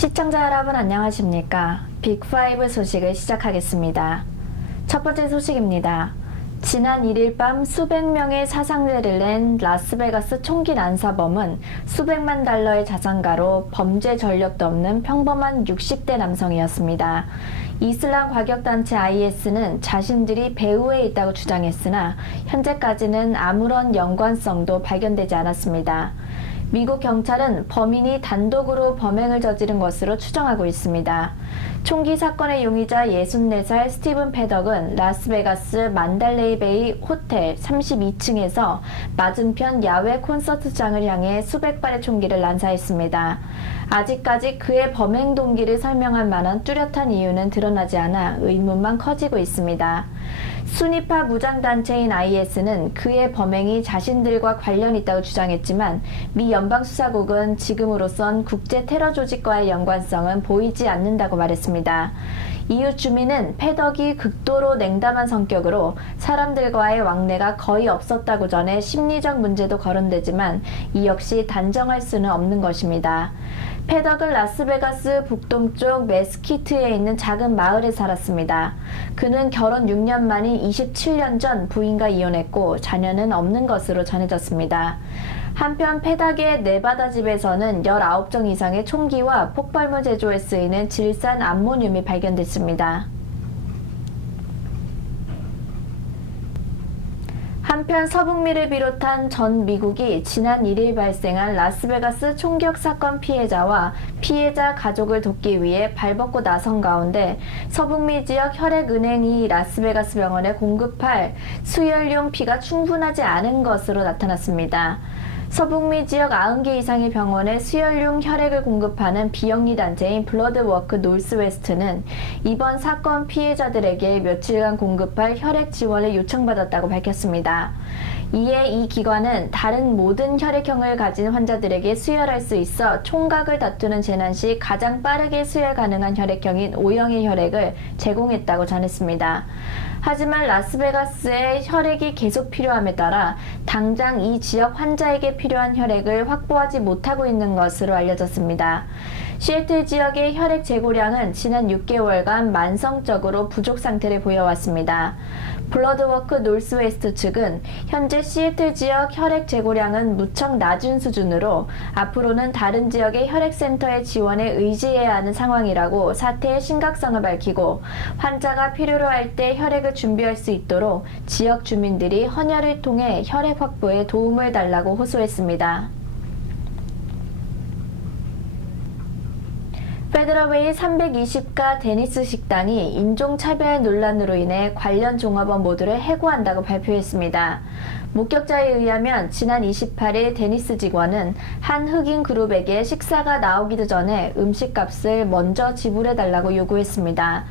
시청자 여러분 안녕하십니까? 빅5 소식을 시작하겠습니다. 첫 번째 소식입니다. 지난 1일 밤 수백 명의 사상자를 낸 라스베가스 총기 난사범은 수백만 달러의 자산가로 범죄 전력도 없는 평범한 60대 남성이었습니다. 이슬람 과격단체 IS는 자신들이 배후에 있다고 주장했으나 현재까지는 아무런 연관성도 발견되지 않았습니다. 미국 경찰은 범인이 단독으로 범행을 저지른 것으로 추정하고 있습니다. 총기 사건의 용의자 64살 스티븐 패덕은 라스베가스 만달레이 베이 호텔 32층에서 맞은편 야외 콘서트장을 향해 수백 발의 총기를 난사했습니다. 아직까지 그의 범행 동기를 설명할 만한 뚜렷한 이유는 드러나지 않아 의문만 커지고 있습니다. 순위파 무장단체인 IS는 그의 범행이 자신들과 관련 있다고 주장했지만 미 연방수사국은 지금으로선 국제 테러 조직과의 연관성은 보이지 않는다고 말했습니다. 이웃 주민은 패덕이 극도로 냉담한 성격으로 사람들과의 왕래가 거의 없었다고 전해 심리적 문제도 거론되지만 이 역시 단정할 수는 없는 것입니다. 패덕은 라스베가스 북동쪽 메스키트에 있는 작은 마을에 살았습니다. 그는 결혼 6년 만인 27년 전 부인과 이혼했고 자녀는 없는 것으로 전해졌습니다. 한편 패덕의 네바다 집에서는 19정 이상의 총기와 폭발물 제조에 쓰이는 질산 암모늄이 발견됐습니다. 한편 서북미를 비롯한 전 미국이 지난 1일 발생한 라스베가스 총격 사건 피해자와 피해자 가족을 돕기 위해 발벗고 나선 가운데 서북미 지역 혈액은행이 라스베가스 병원에 공급할 수혈용 피가 충분하지 않은 것으로 나타났습니다. 서북미 지역 90개 이상의 병원에 수혈용 혈액을 공급하는 비영리 단체인 블러드워크 노스웨스트는 이번 사건 피해자들에게 며칠간 공급할 혈액 지원을 요청받았다고 밝혔습니다. 이에 이 기관은 다른 모든 혈액형을 가진 환자들에게 수혈할 수 있어 총각을 다투는 재난 시 가장 빠르게 수혈 가능한 혈액형인 O형의 혈액을 제공했다고 전했습니다. 하지만 라스베가스에 혈액이 계속 필요함에 따라 당장 이 지역 환자에게 필요한 혈액을 확보하지 못하고 있는 것으로 알려졌습니다. 시애틀 지역의 혈액 재고량은 지난 6개월간 만성적으로 부족 상태를 보여왔습니다. 블러드워크 노스웨스트 측은 현재 시애틀 지역 혈액 재고량은 무척 낮은 수준으로 앞으로는 다른 지역의 혈액센터의 지원에 의지해야 하는 상황이라고 사태의 심각성을 밝히고 환자가 필요로 할 때 혈액을 준비할 수 있도록 지역 주민들이 헌혈을 통해 혈액 확보에 도움을 달라고 호소했습니다. 페더럴웨이 320가 데니스 식당이 인종차별 논란으로 인해 관련 종업원 모두를 해고한다고 발표했습니다. 목격자에 의하면 지난 28일 데니스 직원은 한 흑인 그룹에게 식사가 나오기도 전에 음식값을 먼저 지불해달라고 요구했습니다.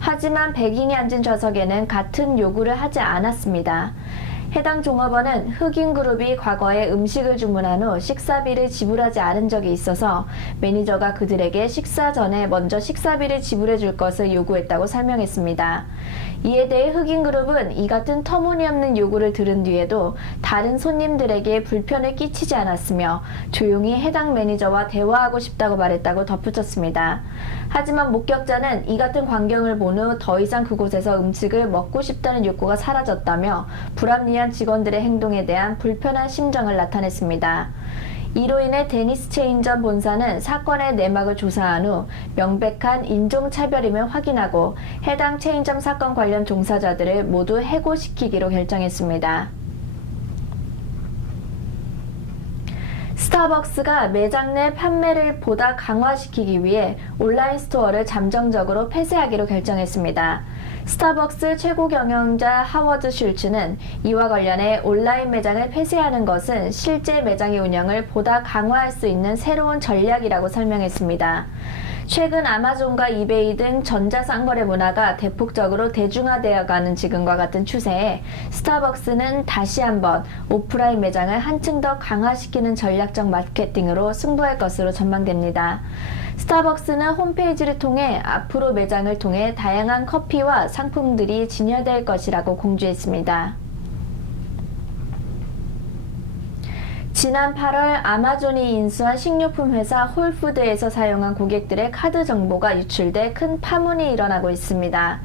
하지만 백인이 앉은 좌석에는 같은 요구를 하지 않았습니다. 해당 종업원은 흑인 그룹이 과거에 음식을 주문한 후 식사비를 지불하지 않은 적이 있어서 매니저가 그들에게 식사 전에 먼저 식사비를 지불해 줄 것을 요구했다고 설명했습니다. 이에 대해 흑인 그룹은 이 같은 터무니없는 요구를 들은 뒤에도 다른 손님들에게 불편을 끼치지 않았으며 조용히 해당 매니저와 대화하고 싶다고 말했다고 덧붙였습니다. 하지만 목격자는 이 같은 광경을 본 후 더 이상 그곳에서 음식을 먹고 싶다는 욕구가 사라졌다며 불합리한 직원들의 행동에 대한 불편한 심정을 나타냈습니다. 이로 인해 데니스 체인점 본사는 사건의 내막을 조사한 후 명백한 인종차별임을 확인하고 해당 체인점 사건 관련 종사자들을 모두 해고시키기로 결정했습니다. 스타벅스가 매장 내 판매를 보다 강화시키기 위해 온라인 스토어를 잠정적으로 폐쇄하기로 결정했습니다. 스타벅스 최고 경영자 하워드 슐츠는 이와 관련해 온라인 매장을 폐쇄하는 것은 실제 매장의 운영을 보다 강화할 수 있는 새로운 전략이라고 설명했습니다. 최근 아마존과 이베이 등 전자상거래 문화가 대폭적으로 대중화되어가는 지금과 같은 추세에 스타벅스는 다시 한번 오프라인 매장을 한층 더 강화시키는 전략적 마케팅으로 승부할 것으로 전망됩니다. 스타벅스는 홈페이지를 통해 앞으로 매장을 통해 다양한 커피와 상품들이 진열될 것이라고 공지했습니다. 지난 8월 아마존이 인수한 식료품 회사 홀푸드에서 사용한 고객들의 카드 정보가 유출돼 큰 파문이 일어나고 있습니다.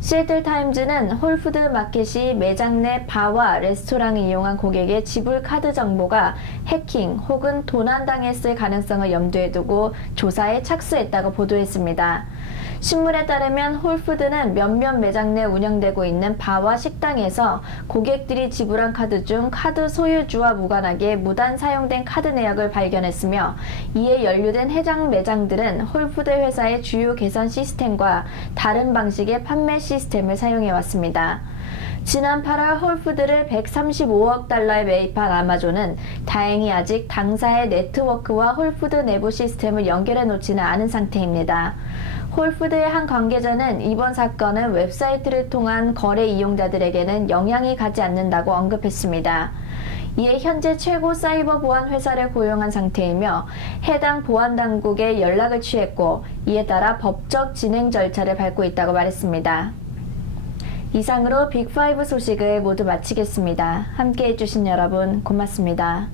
시애틀타임즈는 홀푸드 마켓이 매장 내 바와 레스토랑을 이용한 고객의 지불 카드 정보가 해킹 혹은 도난당했을 가능성을 염두에 두고 조사에 착수했다고 보도했습니다. 신문에 따르면 홀푸드는 몇몇 매장 내 운영되고 있는 바와 식당에서 고객들이 지불한 카드 중 카드 소유주와 무관하게 무단 사용된 카드 내역을 발견했으며, 이에 연루된 해당 매장들은 홀푸드 회사의 주요 계산 시스템과 다른 방식의 판매 시스템을 사용해왔습니다. 지난 8월 홀푸드를 135억 달러에 매입한 아마존은 다행히 아직 당사의 네트워크와 홀푸드 내부 시스템을 연결해 놓지는 않은 상태입니다. 홀푸드의 한 관계자는 이번 사건은 웹사이트를 통한 거래 이용자들에게는 영향이 가지 않는다고 언급했습니다. 이에 현재 최고 사이버 보안 회사를 고용한 상태이며 해당 보안 당국에 연락을 취했고, 이에 따라 법적 진행 절차를 밟고 있다고 말했습니다. 이상으로 빅5 소식을 모두 마치겠습니다. 함께 해주신 여러분 고맙습니다.